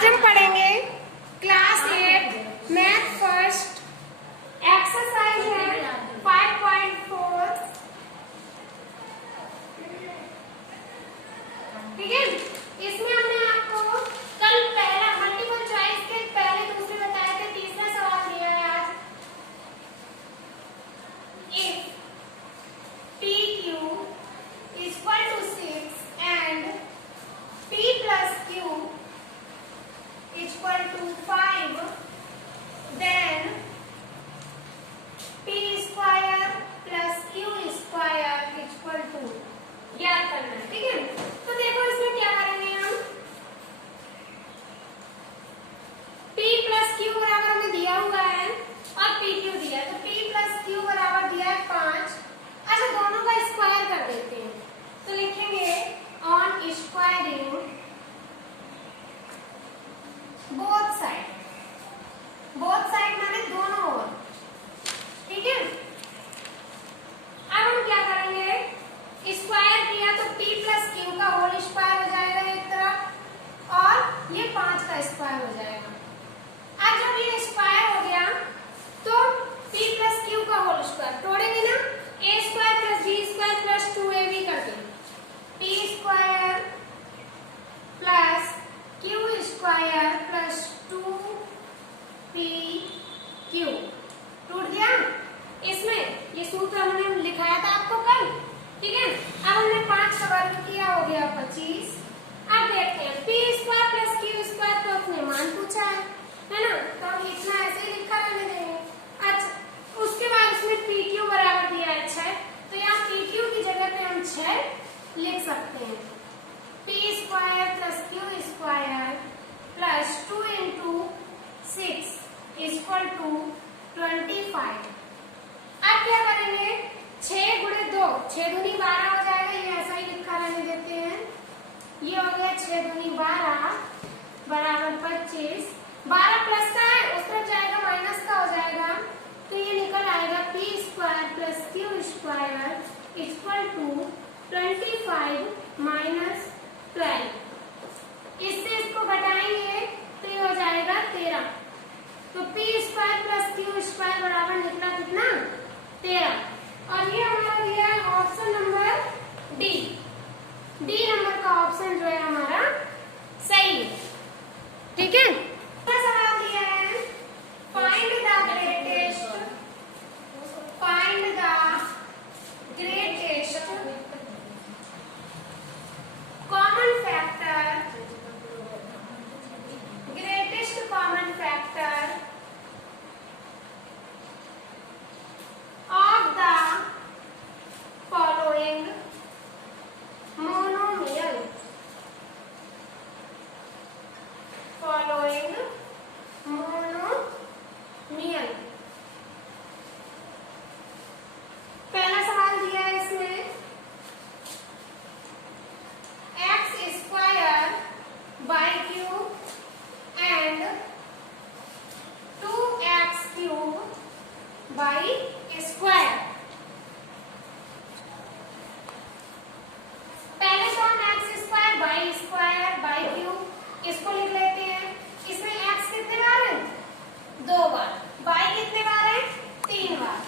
आज हम पढ़ेंगे क्लास 8 मैथ फर्स्ट एक्सरसाइज है 5.4। ठीक है, इसमें हमने आपको कल पहला मल्टीपल चॉइस के पहले दूसरे बताए थे, तीसरा सवाल दिया है आज। If PQ equal to 6 and P plus Q equal to 5, then P square plus Q square equal to, याद करना है। ठीक है, तो देखो इसमें क्या करेंगे हम। P plus Q बराबर हमें दिया हुआ है और PQ दिया है, तो P plus Q बराबर दिया है 5। अच्छा, दोनों का स्क्वायर कर देते हैं, तो लिखेंगे ऑन स्क्वायरिंग बोथ साइड माने दोनों ओर। ठीक है, अब हम क्या करेंगे, स्क्वायर किया तो P प्लस Q का होल स्क्वायर हो जाएगा एक तरफ और ये 5 का स्क्वायर हो जाएगा। अब जब ये स्क्वायर हो गया तो P प्लस Q का होल स्क्वायर तोड़ेंगे ना, a square plus b square plus 2ab कर देंगे। P square plus Q square plus 2pq टूट गया। इसमें ये सूत्र हमने लिखाया था आपको कल। ठीक है, अब हमने 5 का वर्ग किया, हो गया 25। अब देखते हैं P square plus Q square तो अपने मान पूछा है ना, तो हम इतना ऐसे ही लिखा रहने देंगे। अच्छा, उसके बाद इसमें PQ बराबर दिया है 6, तो यहाँ PQ की जगह पे हम 6 लिख सकते हैं। P square plus Q square plus 2 into 6 equal to 25। अब क्या करेंगे, 6 गुणे 2, 6 दूनी 12 हो जाएगा, ये ऐसा ही लिखा रहने देते हैं। ये हो गया 6 दूनी 12 बराबर 25। 12 प्लस का है, उस तरफ जाएगा माइनस का हो जाएगा, तो ये निकल आएगा P square plus Q square equal to 25 minus 12। इससे इसको घटाएंगे तो ये हो जाएगा 13। तो P square plus Q square बराबर निकला कितना, 13। और ये हमारा दिया है ऑप्शन नंबर डी नंबर का ऑप्शन जो है हमारा सही है। ठीक है, दूसरा सवाल दिया है find the greatest common factor of the following monomial। पहला सवाल दिया है इसमें x square by cube and 2x cube by square. पहले तो हम x स्क्वायर बाई क्यूब इसको लिख लेते हैं। इसमें x कितने बार है, 2 बार, बाई कितने बार है, 3 बार।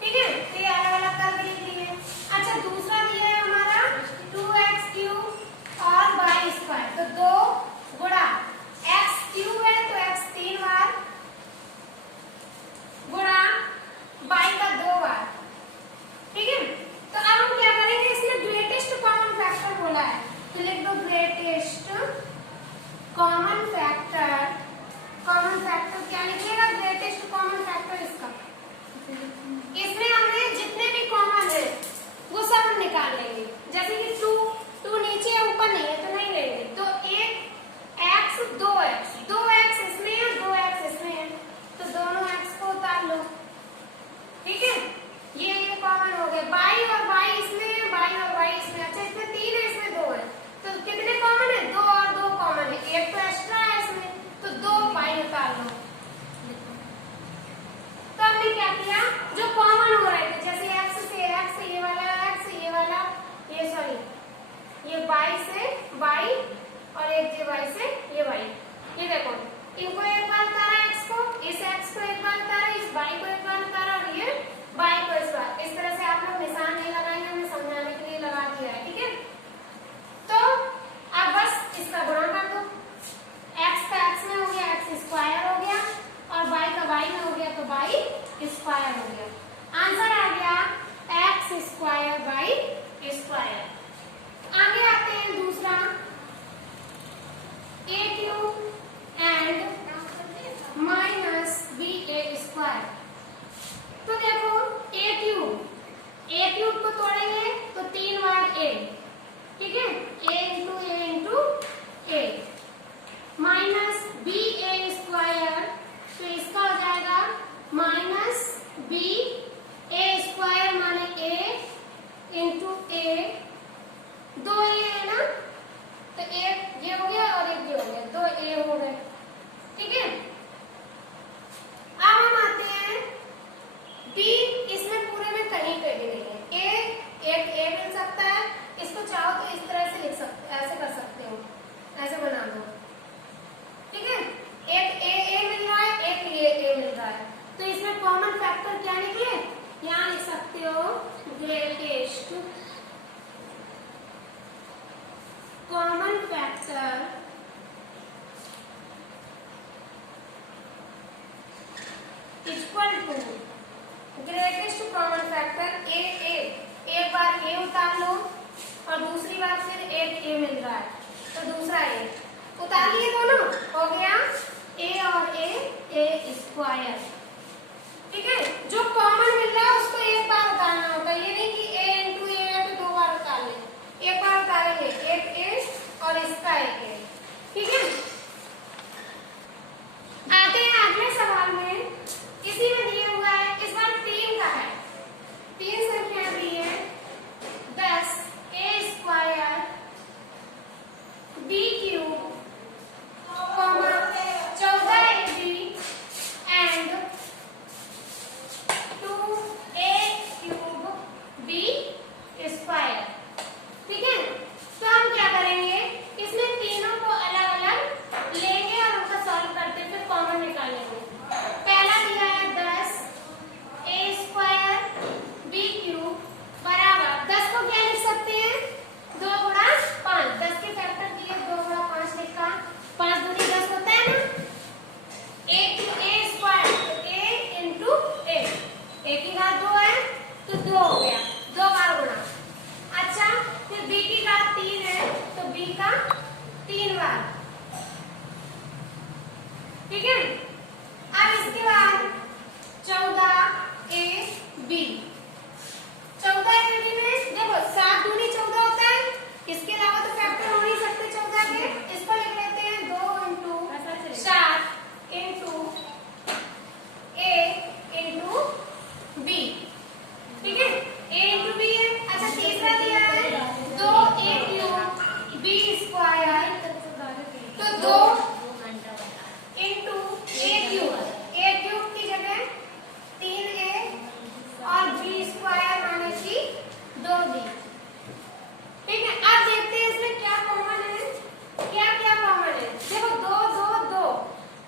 ठीक है, तो ये अलग अलग करके लिख लिए। अच्छा, दूसरा दिया है हमारा 2x क्यूब और बाई स्क्वायर, तो 2 गुणा x क्यूब है तो x 3 बार गुणा बाई का 2 बार। ठीक है, तो अब हम क्या करेंगे, इसमें ग्रेटेस्ट कॉमन फैक्टर बोला है, तो लिख दो ग्रेटेस्ट कॉमन फैक्टर। क्या लिखिएगा, ग्रेटेस्ट कॉमन फैक्टर इसका। इसमें हमने जितने भी कॉमन है वो सब हम निकाल लेंगे, जैसे कि 2 नीचे है ऊपर नहीं है तो नहीं लेंगे, तो एक x 2x इसमें है 2x इसमें है, तो दोनों x को उतार लो। ठीक है, ये कॉमन हो गए, बाई और बाई इसमें है, बाई और बाई इसमें। अच्छा, इसमें 3 है इसमें 2 है, तो कितने कॉमन है, 2 और 2 कॉमन है, एक तो एक्स्ट्रा है इसमें, तो 2 बाई उतार लो। तो हमने क्या किया, जो कॉमन हो रहे थे, जैसे x से x ये वाला ये सॉरी ये बाई से बाई और एक जे बाई से ये बाई, ये बी, ए स्क्वायर माने ए इंटू ए, दो ए है ना, तो एक ये हो गया और एक ये हो गया, दो ए हो गए, ठीक है। अब हम आते हैं बी, इसमें पूरे में कहीं पे भी नहीं है, एक ए मिल सकता है, इसको चाहो तो इस तरह से लिख सकते, ऐसे कर सकते हो, ऐसे बना दो, ठीक है। एक ए मिल रहा है, एक ए मिल रहा है, तो इसमें कॉमन फैक्टर क्या निकले, यहाँ लिख सकते हो greatest common factor equal to greatest common factor a, एक बार ए उतार लो और दूसरी बार फिर एक ए मिल रहा है तो दूसरा ए उतार लिए, दोनों हो गया ए और ए स्क्वायर, ठीक है। जो कॉमन मिल रहा है उसको एक बार उतारना होगा, ये नहीं कि ए इंटू ए है तो दो बार उतार ले, एक बार उतारेंगे, एक ए और इसका एक ए, ठीक है। आते हैं अगले सवाल में, इसी में दिया हुआ है, इस बार 3 का है, 3 संख्या दी है, 10 a square b cube 14 a b and 2 a cube b square, ठीक है। तो हम क्या करेंगे, इसमें तीनों को अलग अलग लेंगे और उनका सॉल्व करते फिर कॉमन निकालेंगे। पहला दिया है 10 ए स्क्वायर बी क्यूब बराबर, 10 को क्या लिख सकते हैं, 2 गुणा 5, 10 के फैक्टर दिए, 2 गुणा 5 लिखा, 5 दूनी 10 होता है ना, ए स्क्वायर तो ए इंटू ए, ए की घात 2 है तो 2 हो गया, 2 बार गुणा। अच्छा, फिर बी की घात 3 है तो बी का 3 बार, ठीक है। अब इसके बाद 14 ए बी, 14 ए बी में देखो 7 दूनी 14 होता है, इसके अलावा तो फैक्टर हो नहीं सकते 14 के, इसको लिख लेते हैं 2 इंटू 7 इंटू ए इंटू बी, ठीक है, ए इंटू बी है। अच्छा, तीसरा दिया है 2 ए क्यूब बी स्क्वायर, तो 2 इंटू ए क्यूब की जगह 3 ए और बी स्क्वायर माने कि 2b, ठीक है। अब देखते हैं इसमें क्या कॉमन है, क्या कॉमन है, देखो 2 2 2,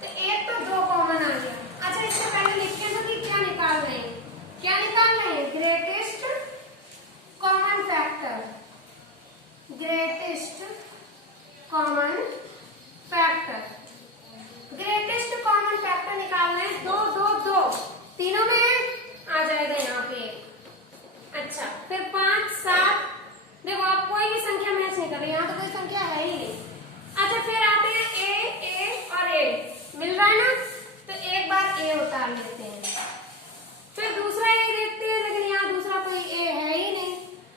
तो एक तो 2 कॉमन आ गया। अच्छा, इससे पहले लिखते हैं कि क्या निकाल रहे हैं, greatest common factor, greatest common factor, greatest common factor निकालना है, 2 2 2 तीनों में आ जाएगा यहाँ पे। अच्छा, फिर 5 7, देखो आप कोई भी संख्या मैच नहीं कर रहे, यहाँ तो कोई संख्या है ही नहीं। अच्छा, फिर आते हैं ए और ए मिल रहा है ना, तो एक बार ए उतार लेते हैं, फिर दूसरा ए देखते हैं, लेकिन यहाँ दूसरा कोई ए है ही नहीं,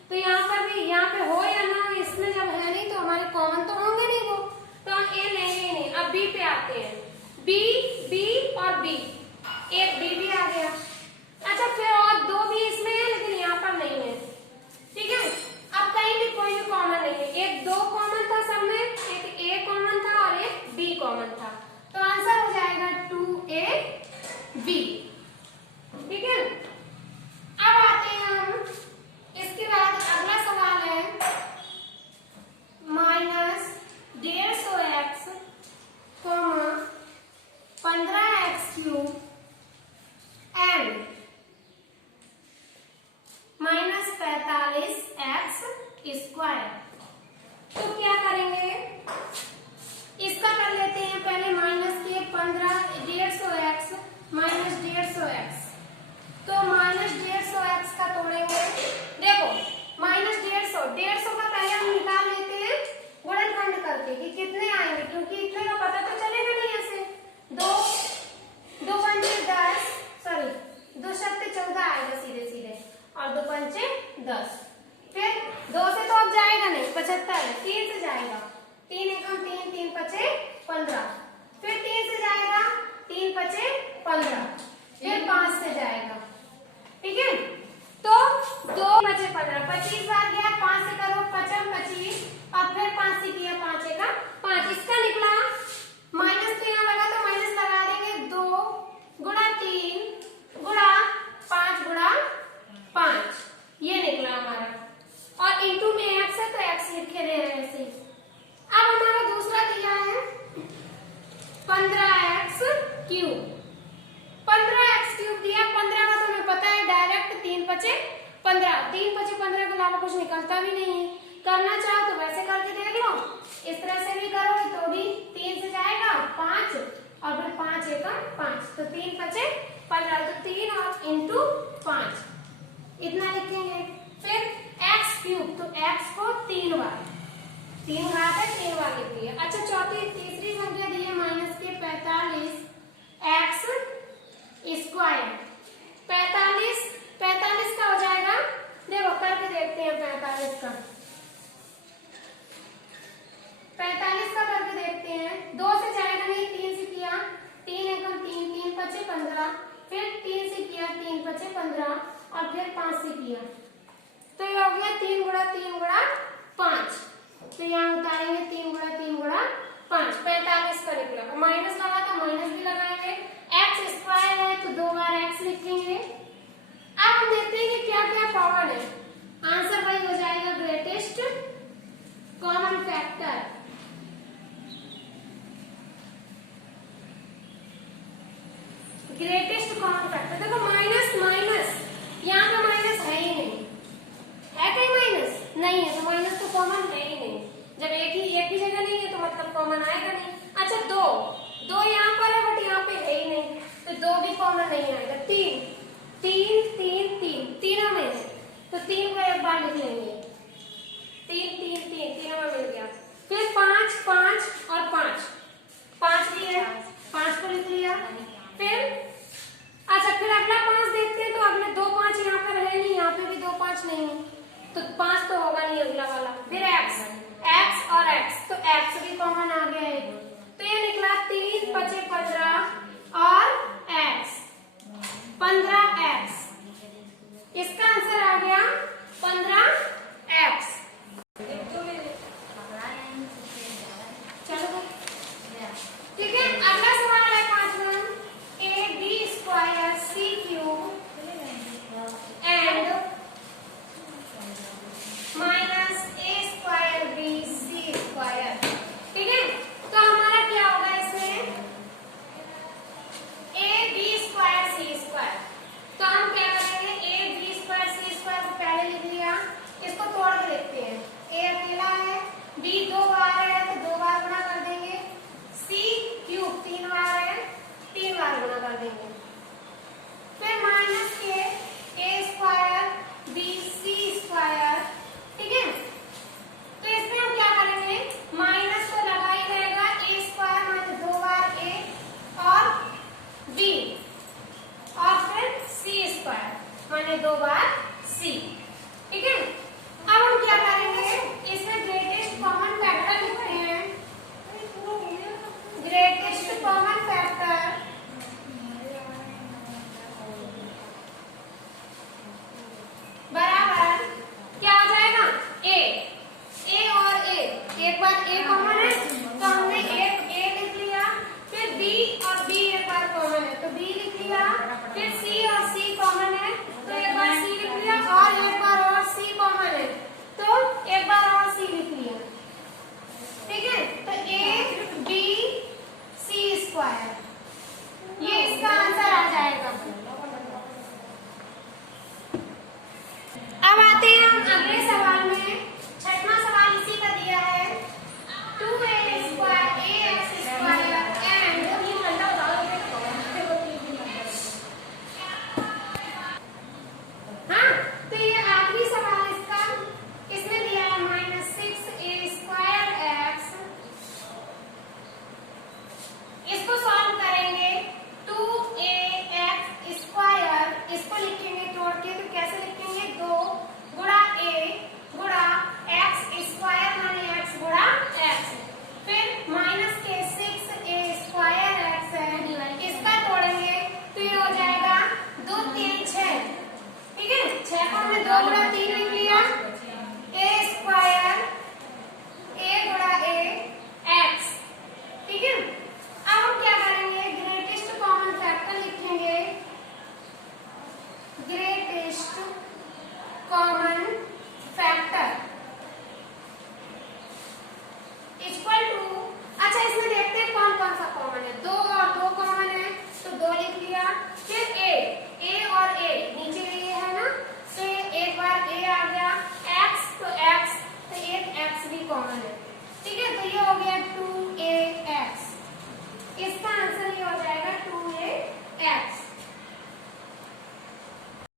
तो यहाँ पर भी, यहाँ पे हो या ना हो, इसमें जब है नहीं तो हमारे कॉमन तो होंगे नहीं वो, तो हम ए लेंगे ही नहीं। अब बी पे आते हैं, बी और बी, एक बी भी आ गया। अच्छा, फिर और 2 भी इसमें है लेकिन यहाँ पर नहीं है, ठीक है। अब कहीं भी कोई भी कॉमन नहीं है, एक 2 कॉमन था सब में, एक ए कॉमन था और एक बी कॉमन था, तो आंसर हो जाएगा 2a b, ठीक है। अब आते हैं हम, इसके बाद अगला सवाल है -150x 15x cube and -45x square. तो क्या करेंगे, इसका कर लेते हैं पहले, माइनस के 150x माइनस 150x, तो -150x का तोड़ेंगे, देखो -150 का पहले हम निकाल लेते हैं गुणनखंड करके कि कितने आएंगे, क्योंकि इतने का पता तो चलेगा नहीं ऐसे, 2 पंचे 10, सॉरी 2 सत्ते 14 आएगा सीधे सीधे, और 2 पंचे 10, फिर 2 से तो अब जाएगा नहीं, 75 है, 3 से जाएगा, 3 एकम 3, 3 पचे 15, फिर 3 से जाएगा, 3 पचे 15, फिर 5 से जाएगा, कुछ निकलता भी नहीं है। करना चाहो तो वैसे करके देख लो, इस तरह से भी करोगे तो भी 3 से जाएगा 5 और फिर 5 एकम 5, तो 3 5 15, तो 3 और इंटू 5 इतना लिखेंगे। फिर x क्यूब, तो x को 3 बार, 3 घात है 3 बार लिख दिया। अच्छा तीसरी संख्या दी है माइनस के 45 x स्क्वायर। 45 का हो जाएगा, देखो करके देखते हैं 45 का। 45 का करके देखते हैं, 2 से जाएगा नहीं, 3 से किया, 3 एकम 3, 3 5 15, फिर 3 से किया, 3 5 15 और फिर 5 से किया, तो ये हो गया 3 गुणा 3 गुणा 5। तो यहाँ उतारेंगे 3 गुणा 3 गुणा 5, 45 का निकला। माइनस लगा तो माइनस भी लगाएंगे, एक्स स्क्वायर है तो 2 बार एक्स लिखेंगे। अब हम देखते हैं कि क्या क्या कॉमन है। आंसर वही हो जाएगा greatest common factor. Greatest common factor, देखो माइनस माइनस, यहाँ पे माइनस है ही नहीं, है कहीं माइनस नहीं है, तो माइनस तो कॉमन है ही नहीं। जब एक ही जगह नहीं है तो मतलब कॉमन आएगा नहीं। अच्छा 2 यहाँ पर है बट यहाँ पे है ही नहीं, तो 2 भी कॉमन नहीं आएगा। 3 तीनों में है, तो 3 को एक बार लिख लेंगे, 3 तीनों में मिल गया। फिर 5 और 5 भी है, 5 को लिख लिया। फिर अच्छा फिर अगला 5 देखते हैं, तो अगले 2 5 यहाँ पर है नहीं, यहाँ पे भी 2 5 नहीं है, तो 5 तो होगा नहीं अगला वाला। फिर x और x, तो x भी कॉमन आ गया है, तो ये निकला 3 5 15 और x 15x। इसका आंसर आ गया 15x। चलो ठीक है, अगला सवाल है 5वां, ab square c cube and minus a square b c square. ठीक है, तो हमारा क्या होगा इसमें, a b square c square. तो हम क्या करेंगे, a b square c square को पहले लिख लिया, इसको तोड़ के देखते हैं। a अकेला है, b 2 बार है तो 2 बार गुणा कर देंगे, c क्यूब 3 बार है, 3 बार गुणा कर देंगे।